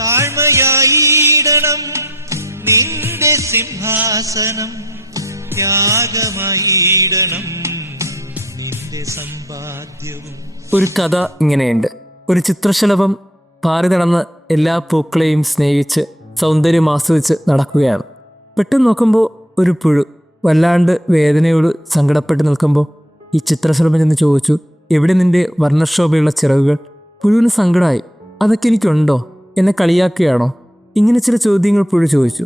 താഴ്മയായിടണം നിന്റെ സിംഹാസനം, ത്യാഗമായിടണം നിന്റെ സമ്പാദ്യവും. ഒരു കഥ ഇങ്ങനെയുണ്ട്. ഒരു ചിത്രശലഭം പാറി നടന്ന് എല്ലാ പൂക്കളെയും സ്നേഹിച്ച് സൗന്ദര്യം ആസ്വദിച്ച് നടക്കുകയാണ്. പെട്ടെന്ന് നോക്കുമ്പോൾ ഒരു പുഴു വല്ലാണ്ട് വേദനയോട് സങ്കടപ്പെട്ട് നിൽക്കുമ്പോൾ ഈ ചിത്രശലഭം ചെന്ന് ചോദിച്ചു, എവിടെ നിന്റെ വർണ്ണശോഭയുള്ള ചിറകുകൾ? പുഴുവിന് സങ്കടമായി. അതൊക്കെ എനിക്കുണ്ടോ? എന്നെ കളിയാക്കുകയാണോ? ഇങ്ങനെ ചില ചോദ്യങ്ങൾ പുഴു ചോദിച്ചു.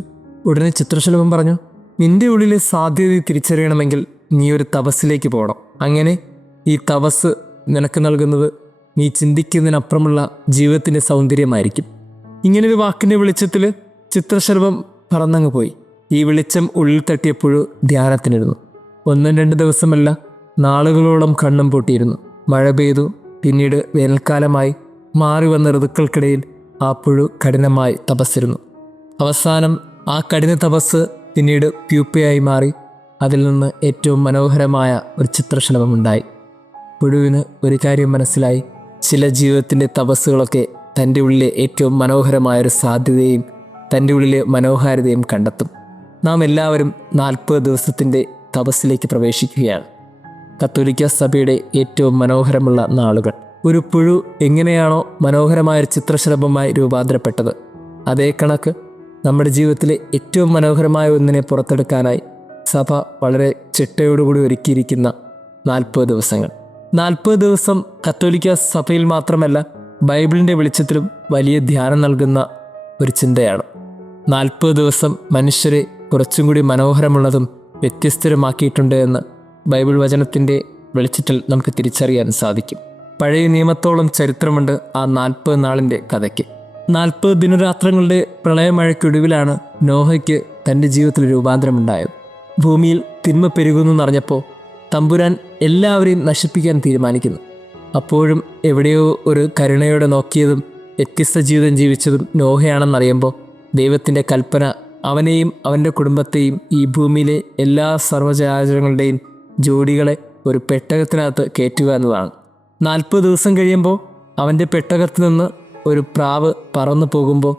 ഉടനെ ചിത്രശലഭം പറഞ്ഞു, നിന്റെ ഉള്ളിലെ സാധ്യതയെ തിരിച്ചറിയണമെങ്കിൽ നീ ഒരു തപസ്സിലേക്ക് പോകണം. അങ്ങനെ ഈ തപസ് നിനക്ക് നൽകുന്നത് നീ ചിന്തിക്കുന്നതിനപ്പുറമുള്ള ജീവിതത്തിൻ്റെ സൗന്ദര്യമായിരിക്കും. ഇങ്ങനൊരു വാക്കിൻ്റെ വെളിച്ചത്തിൽ ചിത്രശലഭം പറന്നങ്ങ് പോയി. ഈ വെളിച്ചം ഉള്ളിൽ തട്ടിയ പുഴു ധ്യാനത്തിനിരുന്നു. 1-2 ദിവസമല്ല, നാളുകളോളം കണ്ണും പൂട്ടിയിരുന്നു. മഴ പെയ്തു. പിന്നീട് വേനൽക്കാലമായി. മാറി വന്ന ഋതുക്കൾക്കിടയിൽ ആ പുഴു കഠിനമായി തപസ്സിരുന്നു. അവസാനം ആ കഠിന തപസ് പിന്നീട് പ്യൂപ്പയായി മാറി. അതിൽ നിന്ന് ഏറ്റവും മനോഹരമായ ഒരു ചിത്രശലഭമുണ്ടായി. പുഴുവിന് ഒരു കാര്യം മനസ്സിലായി, ചില ജീവിതത്തിൻ്റെ തപസ്സുകളൊക്കെ തൻ്റെ ഉള്ളിലെ ഏറ്റവും മനോഹരമായൊരു സാധ്യതയും തൻ്റെ ഉള്ളിലെ മനോഹാരിതയും കണ്ടെത്തും. നാം എല്ലാവരും 40 ദിവസത്തിൻ്റെ തപസ്സിലേക്ക് പ്രവേശിക്കുകയാണ്. കത്തോലിക്ക സഭയുടെ ഏറ്റവും മനോഹരമുള്ള നാളുകൾ. ഒരു പുഴു എങ്ങനെയാണോ മനോഹരമായൊരു ചിത്രശലഭമായി രൂപാന്തരപ്പെട്ടത്, അതേ കണക്ക് നമ്മുടെ ജീവിതത്തിലെ ഏറ്റവും മനോഹരമായ ഒന്നിനെ പുറത്തെടുക്കാനായി സഭ വളരെ ചിട്ടയോടുകൂടി ഒരുക്കിയിരിക്കുന്ന 40 ദിവസങ്ങൾ. 40 ദിവസം കത്തോലിക്ക സഭയിൽ മാത്രമല്ല, ബൈബിളിൻ്റെ വെളിച്ചത്തിലും വലിയ ധ്യാനം നൽകുന്ന ഒരു ചിന്തയാണ്. 40 ദിവസം മനുഷ്യരെ കുറച്ചും കൂടി മനോഹരമുള്ളതും വ്യത്യസ്തരുമാക്കിയിട്ടുണ്ട് എന്ന് ബൈബിൾ വചനത്തിൻ്റെ വെളിച്ചത്തിൽ നമുക്ക് തിരിച്ചറിയാൻ സാധിക്കും. പഴയ നിയമത്തോളം ചരിത്രമുണ്ട് ആ 40 നാളിൻ്റെ കഥയ്ക്ക്. 40 ദിനരാത്രങ്ങളുടെ പ്രളയമഴയ്ക്കൊടുവിലാണ് നോഹയ്ക്ക് തൻ്റെ ജീവിതത്തിൽ രൂപാന്തരമുണ്ടായത്. ഭൂമിയിൽ തിന്മ പെരുകുന്നറിഞ്ഞപ്പോൾ തമ്പുരാൻ എല്ലാവരെയും നശിപ്പിക്കാൻ തീരുമാനിക്കുന്നു. അപ്പോഴും എവിടെയോ ഒരു കരുണയോടെ നോക്കിയതും വ്യത്യസ്ത ജീവിതം ജീവിച്ചതും നോഹയാണെന്നറിയുമ്പോൾ ദൈവത്തിൻ്റെ കൽപ്പന അവനെയും അവൻ്റെ കുടുംബത്തെയും ഈ ഭൂമിയിലെ എല്ലാ സർവ്വചരാചരങ്ങളുടെയും ജോഡികളെ ഒരു പെട്ടകത്തിനകത്ത് കയറ്റുക എന്നതാണ്. 40 ദിവസം കഴിയുമ്പോൾ അവൻ്റെ പെട്ടകത്തിൽ നിന്ന് ഒരു പ്രാവ് പറന്നു പോകുമ്പോൾ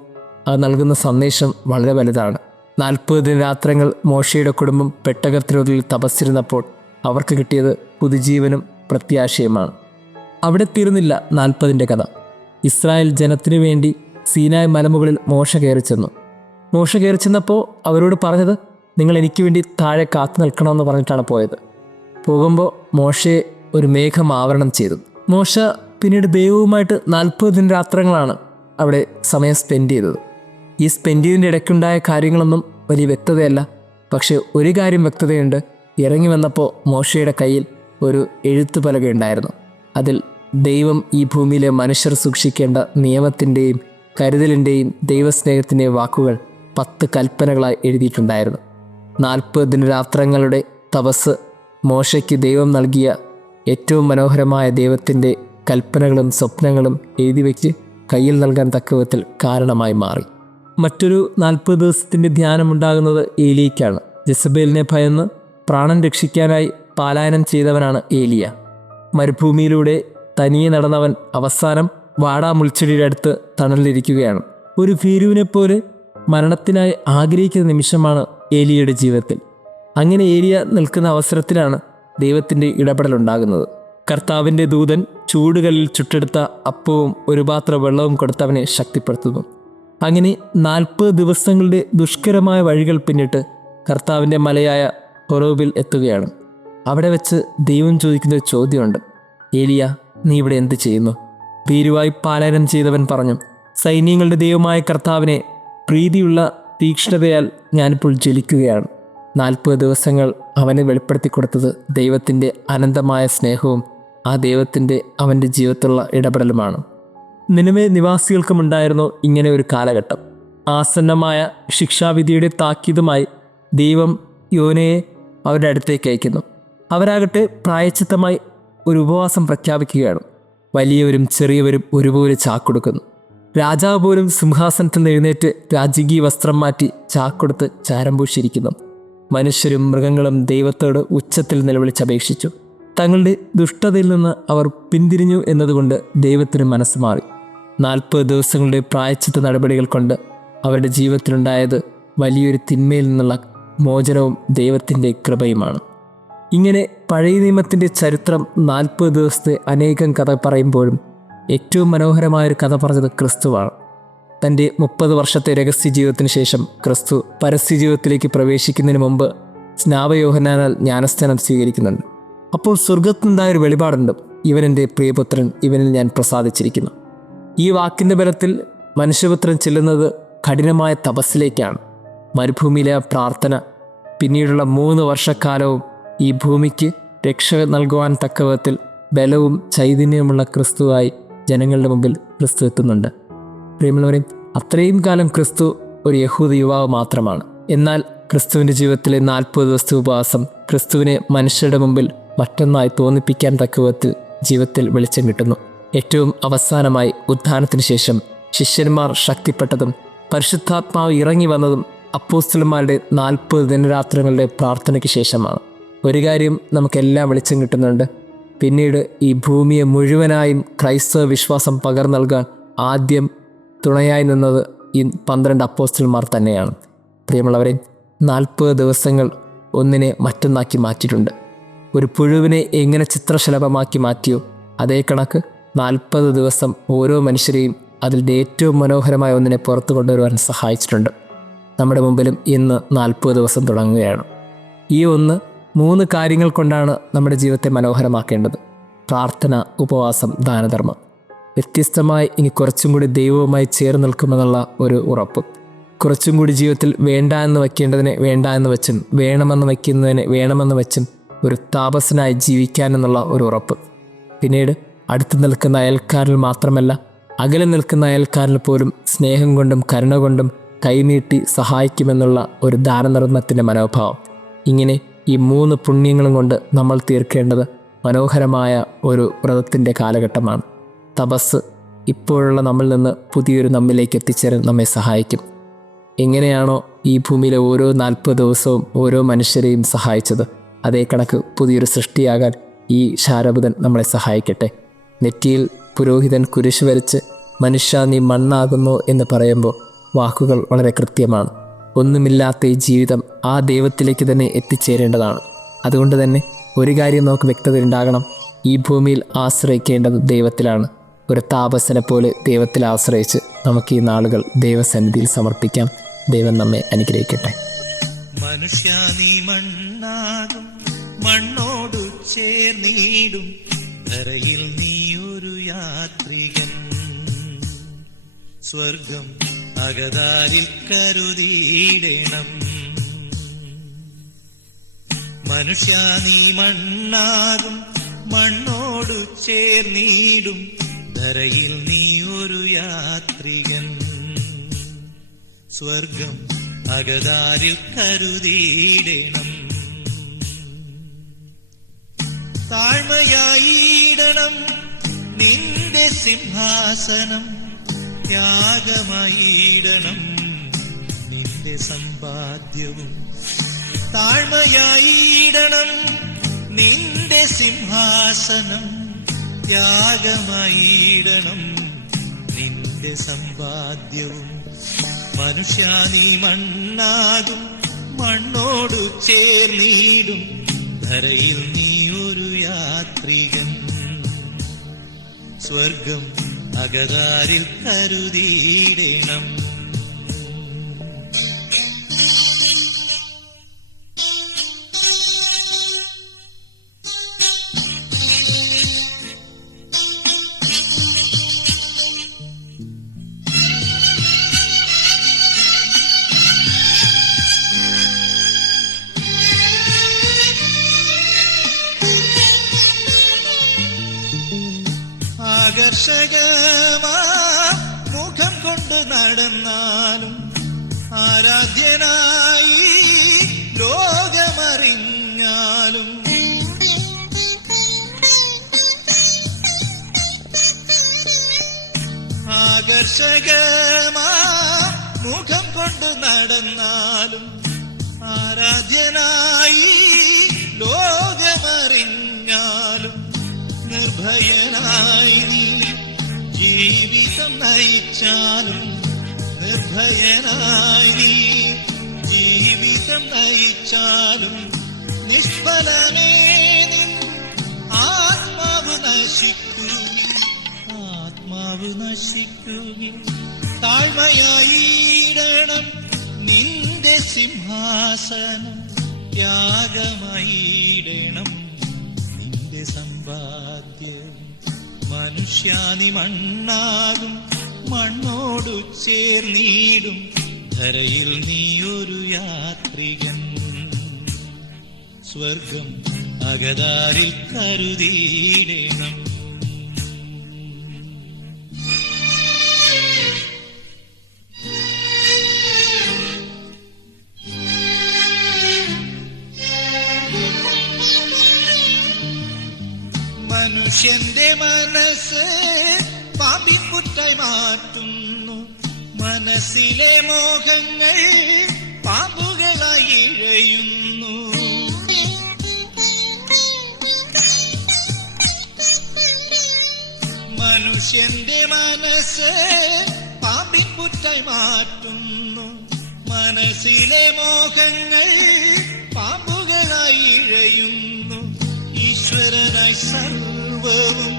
അത് നൽകുന്ന സന്ദേശം വളരെ വലുതാണ്. 40 ദിനരാത്രങ്ങൾ മോശയുടെ കുടുംബം പെട്ടകത്തിനുള്ളിൽ തപസ്സിരുന്നപ്പോൾ അവർക്ക് കിട്ടിയത് പുതുജീവനും പ്രത്യാശയുമാണ്. അവിടെ തീർന്നില്ല 40ൻ്റെ കഥ. ഇസ്രായേൽ ജനത്തിനു വേണ്ടി സീനായ് മലമുകളിൽ മോശ കയറിച്ചെന്നു. മോശ കയറിച്ചെന്നപ്പോൾ അവരോട് പറഞ്ഞത്, നിങ്ങൾ എനിക്ക് വേണ്ടി താഴെ കാത്തു നിൽക്കണമെന്ന് പറഞ്ഞിട്ടാണ് പോയത്. പോകുമ്പോൾ മോശയെ ഒരു മേഘം ആവരണം ചെയ്തു. മോശ പിന്നീട് ദൈവവുമായിട്ട് 40 ദിനരാത്രങ്ങളാണ് അവിടെ സമയം സ്പെൻഡ് ചെയ്തത്. ഈ സ്പെൻഡ് ചെയ്തതിൻ്റെ ഇടയ്ക്കുണ്ടായ കാര്യങ്ങളൊന്നും വലിയ വ്യക്തതയല്ല. പക്ഷേ ഒരു കാര്യം വ്യക്തതയുണ്ട്. ഇറങ്ങി വന്നപ്പോൾ മോശയുടെ കയ്യിൽ ഒരു എഴുത്തുപലകയുണ്ടായിരുന്നു. അതിൽ ദൈവം ഈ ഭൂമിയിലെ മനുഷ്യർ സൂക്ഷിക്കേണ്ട നിയമത്തിൻ്റെയും കരുതലിൻ്റെയും ദൈവസ്നേഹത്തിൻ്റെയും വാക്കുകൾ 10 കൽപ്പനകളായി എഴുതിയിട്ടുണ്ടായിരുന്നു. 40 ദിനരാത്രങ്ങളുടെ തപസ് മോശയ്ക്ക് ദൈവം നൽകിയ ഏറ്റവും മനോഹരമായ ദൈവത്തിൻ്റെ കൽപ്പനകളും സ്വപ്നങ്ങളും എഴുതി വയ്ക്ക് കയ്യിൽ നൽകാൻ തക്കവിധത്തിൽ കാരണമായി മാറി. മറ്റൊരു 40 ദിവസത്തിൻ്റെ ധ്യാനമുണ്ടാകുന്നത് ഏലിയയ്ക്കാണ്. ജെസബേലിനെ ഭയന്ന് പ്രാണൻ രക്ഷിക്കാനായി പലായനം ചെയ്തവനാണ് ഏലിയ. മരുഭൂമിയിലൂടെ തനിയെ നടന്നവൻ അവസാനം വാടാമുൾച്ചെടിയുടെ അടുത്ത് തണലിരിക്കുകയാണ്. ഒരു ഭീരുവിനെപ്പോലെ മരണത്തിനായി ആഗ്രഹിക്കുന്ന നിമിഷമാണ് ഏലിയയുടെ ജീവിതത്തിൽ. അങ്ങനെ ഏലിയ നിൽക്കുന്ന അവസരത്തിലാണ് ദൈവത്തിൻ്റെ ഇടപെടലുണ്ടാകുന്നത്. കർത്താവിൻ്റെ ദൂതൻ ചൂടുകല്ലിൽ ചുട്ടെടുത്ത അപ്പവും ഒരു പാത്രം വെള്ളവും കൊടുത്തവനെ ശക്തിപ്പെടുത്തുന്നു. അങ്ങനെ 40 ദിവസങ്ങളുടെ ദുഷ്കരമായ വഴികൾ പിന്നിട്ട് കർത്താവിൻ്റെ മലയായ ഹൊറേബിൽ എത്തുകയാണ്. അവിടെ വെച്ച് ദൈവം ചോദിക്കുന്ന ഒരു ചോദ്യമുണ്ട്, ഏലിയ, നീ ഇവിടെ എന്ത് ചെയ്യുന്നു? ഭീരുവായി പാലായനം ചെയ്തവൻ പറഞ്ഞു, സൈന്യങ്ങളുടെ ദൈവമായ കർത്താവിനെ പ്രീതിയുള്ള തീക്ഷ്ണതയാൽ ഞാനിപ്പോൾ ജ്വലിക്കുകയാണ്. 40 ദിവസങ്ങൾ അവന് വെളിപ്പെടുത്തി കൊടുത്തത് ദൈവത്തിൻ്റെ അനന്തമായ സ്നേഹവും ആ ദൈവത്തിൻ്റെ അവൻ്റെ ജീവിതത്തിലുള്ള ഇടപെടലുമാണ്. നിനവെ നിവാസികൾക്കുമുണ്ടായിരുന്നു ഇങ്ങനെ ഒരു കാലഘട്ടം. ആസന്നമായ ശിക്ഷാവിധിയുടെ താക്കീതുമായി ദൈവം യോനയെ അവരുടെ അടുത്തേക്ക് അയക്കുന്നു. അവരാകട്ടെ പ്രായശ്ചിത്തമായി ഒരു ഉപവാസം പ്രഖ്യാപിക്കുകയാണ്. വലിയവരും ചെറിയവരും ഒരുപോലെ ചാക്കൊടുക്കുന്നു. രാജാവ് പോലും സിംഹാസനത്തിൽ നിന്ന് എഴുന്നേറ്റ് രാജകീയ വസ്ത്രം മാറ്റി ചാക്കൊടുത്ത് ചാരം പൂശിയിരിക്കുന്നു. മനുഷ്യരും മൃഗങ്ങളും ദൈവത്തോട് ഉച്ചത്തിൽ നിലവിളിച്ചപേക്ഷിച്ചു. തങ്ങളുടെ ദുഷ്ടതയിൽ നിന്ന് അവർ പിന്തിരിഞ്ഞു എന്നതുകൊണ്ട് ദൈവത്തിന് മനസ്സ് മാറി. 40 ദിവസങ്ങളുടെ പ്രായശ്ചിത്ത നടപടികൾ കൊണ്ട് അവരുടെ ജീവിതത്തിലുണ്ടായത് വലിയൊരു തിന്മയിൽ നിന്നുള്ള മോചനവും ദൈവത്തിൻ്റെ കൃപയുമാണ്. ഇങ്ങനെ പഴയ നിയമത്തിൻ്റെ ചരിത്രം 40 ദിവസത്തെ അനേകം കഥ പറയുമ്പോഴും ഏറ്റവും മനോഹരമായൊരു കഥ പറഞ്ഞത് ക്രിസ്തുവാണ്. തൻ്റെ 30 വർഷത്തെ രഹസ്യ ജീവിതത്തിന് ശേഷം ക്രിസ്തു പരസ്യ ജീവിതത്തിലേക്ക് പ്രവേശിക്കുന്നതിന് മുമ്പ് സ്നാപയോഹന്നാനാൽ ജ്ഞാനസ്നാനം സ്വീകരിക്കുന്നുണ്ട്. അപ്പോൾ സ്വർഗത്തിനുണ്ടായൊരു വെളിപാടുണ്ട്: ഇവൻ എൻ്റെ പ്രിയപുത്രൻ, ഇവനിൽ ഞാൻ പ്രസാദിച്ചിരിക്കുന്നു. ഈ വാക്കിൻ്റെ ബലത്തിൽ മനുഷ്യപുത്രൻ ചെല്ലുന്നത് കഠിനമായ തപസ്സിലേക്കാണ്. മരുഭൂമിയിലെ പ്രാർത്ഥന പിന്നീടുള്ള 3 വർഷക്കാലവും ഈ ഭൂമിക്ക് രക്ഷ നൽകുവാൻ തക്കവിധത്തിൽ ബലവും ചൈതന്യവുമുള്ള ക്രിസ്തുവായി ജനങ്ങളുടെ മുമ്പിൽ ക്രിസ്തു എത്തുന്നുണ്ട്. പ്രിയമുള്ളവരെ, അത്രയും കാലം ക്രിസ്തു ഒരു യഹൂദ യുവാവ് മാത്രമാണ്. എന്നാൽ ക്രിസ്തുവിൻ്റെ ജീവിതത്തിലെ 40 ദിവസത്തെ ഉപവാസം ക്രിസ്തുവിനെ മനുഷ്യരുടെ മുമ്പിൽ മറ്റൊന്നായി തോന്നിപ്പിക്കാൻ തക്കവിധത്തിൽ ജീവിതത്തിൽ വെളിച്ചം കിട്ടുന്നു. ഏറ്റവും അവസാനമായി ഉത്ഥാനത്തിന് ശേഷം ശിഷ്യന്മാർ ശക്തിപ്പെട്ടതും പരിശുദ്ധാത്മാവ് ഇറങ്ങി വന്നതും അപ്പോസ്തലന്മാരുടെ 40 ദിനരാത്രങ്ങളുടെ പ്രാർത്ഥനയ്ക്ക് ശേഷമാണ്. ഒരു കാര്യം നമുക്കെല്ലാം വെളിച്ചം കിട്ടുന്നുണ്ട്: പിന്നീട് ഈ ഭൂമിയെ മുഴുവനായും ക്രൈസ്തവ വിശ്വാസം പകർന്നു നൽകാൻ ആദ്യം തുണയായി നിന്നത് ഈ 12 അപ്പോസ്തലന്മാർ തന്നെയാണ്. പ്രിയമുള്ളവരെ, 40 ദിവസങ്ങൾ ഒന്നിനെ മറ്റൊന്നാക്കി മാറ്റിയിട്ടുണ്ട്. ഒരു പുഴുവിനെ എങ്ങനെ ചിത്രശലഭമാക്കി മാറ്റിയോ അതേ കണക്ക് 40 ദിവസം ഓരോ മനുഷ്യരെയും അതിൻ്റെ ഏറ്റവും മനോഹരമായ ഒന്നിനെ പുറത്തു കൊണ്ടുവരുവാൻ സഹായിച്ചിട്ടുണ്ട്. നമ്മുടെ മുമ്പിലും ഇന്ന് 40 ദിവസം തുടങ്ങുകയാണ്. ഈ 3 കാര്യങ്ങൾ കൊണ്ടാണ് നമ്മുടെ ജീവിതത്തെ മനോഹരമാക്കേണ്ടത്: പ്രാർത്ഥന, ഉപവാസം, ദാനധർമ്മം. വ്യത്യസ്തമായി ഇനി കുറച്ചും കൂടി ദൈവവുമായി ചേർന്ന് നിൽക്കുമെന്നുള്ള ഒരു ഉറപ്പ്. കുറച്ചും കൂടി ജീവിതത്തിൽ വേണ്ട എന്ന് വയ്ക്കേണ്ടതിനെ വേണ്ട എന്ന് വെച്ചും വേണമെന്ന് വയ്ക്കുന്നതിനെ വേണമെന്ന് വെച്ചും ഒരു താപസനായി ജീവിക്കാനെന്നുള്ള ഒരു ഉറപ്പ്. പിന്നീട് അടുത്ത് നിൽക്കുന്ന അയൽക്കാരിൽ മാത്രമല്ല, അകലെ നിൽക്കുന്ന അയൽക്കാരിൽ പോലും സ്നേഹം കൊണ്ടും കരുണ കൊണ്ടും കൈനീട്ടി സഹായിക്കുമെന്നുള്ള ഒരു ദാനധർമ്മത്തിൻ്റെ മനോഭാവം. ഇങ്ങനെ ഈ 3 പുണ്യങ്ങളും കൊണ്ട് നമ്മൾ തീർക്കേണ്ടത് മനോഹരമായ ഒരു വ്രതത്തിൻ്റെ കാലഘട്ടമാണ്. തപസ് ഇപ്പോഴുള്ള നമ്മിൽ നിന്ന് പുതിയൊരു നമ്മിലേക്ക് എത്തിച്ചേരാൻ നമ്മെ സഹായിക്കും. എങ്ങനെയാണോ ഈ ഭൂമിയിലെ ഓരോ 40 ദിവസവും ഓരോ മനുഷ്യരെയും സഹായിച്ചത്, അതേ കണക്ക് പുതിയൊരു സൃഷ്ടിയാകാൻ ഈ ശാരബുധൻ നമ്മളെ സഹായിക്കട്ടെ. നെറ്റിയിൽ പുരോഹിതൻ കുരിശ് വരച്ച് മനുഷ്യ നീ മണ്ണാകുന്നു എന്ന് പറയുമ്പോൾ വാക്കുകൾ വളരെ കൃത്യമാണ്. ഒന്നുമില്ലാത്ത ഈ ജീവിതം ആ ദൈവത്തിലേക്ക് തന്നെ എത്തിച്ചേരേണ്ടതാണ്. അതുകൊണ്ട് തന്നെ ഒരു കാര്യം നമുക്ക് വ്യക്തത ഉണ്ടാകണം: ഈ ഭൂമിയിൽ ആശ്രയിക്കേണ്ടത് ദൈവത്തിലാണ്. ഒരു താപസനെ പോലെ ദൈവത്തിൽ ആശ്രയിച്ച് നമുക്ക് ഈ നാളുകൾ ദൈവസന്നിധിയിൽ സമർപ്പിക്കാം. ദൈവം നമ്മെ അനുഗ്രഹിക്കട്ടെ. മനുഷ്യ നീ മണ്ണാകും, മണ്ണോടു ചേർന്നീടും, ധരയിൽ നീ ഒരു യാത്രികൻ, സ്വർഗം അകതാരിൽ കരുതിയിടണം. മനുഷ്യ നീ മണ്ണാകും, മണ്ണോടു ചേർന്നീടും, ധരയിൽ നീ ഒരു യാത്രികൻ, സ്വർഗം അകതാരിൽ കരുതിയിടണം. താഴ്മയായിടണം നിന്റെ സിംഹാസനം, ത്യാഗമായിടണം നിന്റെ സമ്പാദ്യവും. താഴ്മയായിടണം നിന്റെ സിംഹാസനം, ത്യാഗമായിടണം നിന്റെ സമ്പാദ്യവും. മനുഷ്യ നീ മണ്ണാകും, മണ്ണോടു ചേർന്നീടും, ധരയിൽ നീ ഒരു യാത്രികൻ, സ്വർഗം അകതാരിൽ കരുതിയിടണം. ആകർഷകമാ മുഖം കൊണ്ട് നടന്നാലും, ആരാധ്യനായി ലോകമറിഞ്ഞാലും, ആകർഷകമാ മുഖം കൊണ്ട് നടന്നാലും, ആരാധ്യനായി ലോകമറിഞ്ഞാലും, നിർഭയനായി നീ ജീവിതം നയിച്ചാലും നിർഭയനായി നീ ജീവിതം നയിച്ചാലും നിഷ്ഫലമേ നിൻ ആത്മാവ് നശിക്കുകിൽ താഴ്മയായിടണം നിന്റെ സിംഹാസനം ത്യാഗമായിടണം നിന്റെ സമ്പാദ്യം മനുഷ്യാനി മണ്ണാകും മണ്ണോടു ചേർന്നിടും ധരയിൽ നീ ഒരു യാത്രികൻ സ്വർഗം അകതാരിൽ കരുതിയിടണം മനുഷ്യന്റെ മനസ്സ് പാമ്പിപ്പുറ്റായി മാറ്റുന്നു മനസ്സിലെ മോഹങ്ങൾ പാമ്പുകളായി ഇഴയുന്നു മനുഷ്യന്റെ മനസ്സ് പാമ്പിപ്പുറ്റായി മാറ്റുന്നു മനസ്സിലെ മോഹങ്ങൾ പാമ്പുകളായി ഇഴയുന്നു ഈശ്വരനായി സർവവും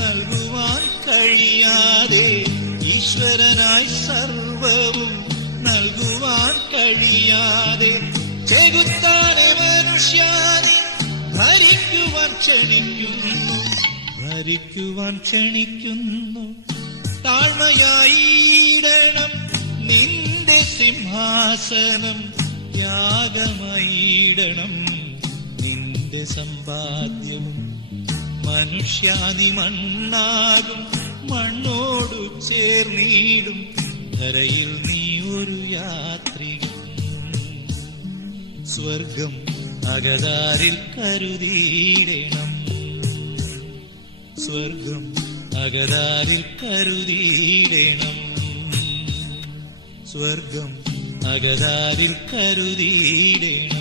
നൽകുവാൻ കഴിയാതെ ഈശ്വരനായി സർവവും നൽകുവാൻ കഴിയാതെ ചെകുത്താനെ മനുഷ്യാനെ ഭരിക്കുവാൻ ക്ഷണിക്കുന്നു താഴ്മയായിടണം നിന്റെ സിംഹാസനം ത്യാഗമായിടണം നിന്റെ സമ്പാദ്യവും മനുഷ്യാനി മണ്ണാകും മണ്ണോടു ചേർന്നിടും ധരയിൽ നീ ഒരു യാത്രികൻ സ്വർഗം അകതാരിൽ കരുതിയിടണം സ്വർഗം അകതാരിൽ കരുതിയിടണം സ്വർഗം അകതാരിൽ കരുതിയിടണം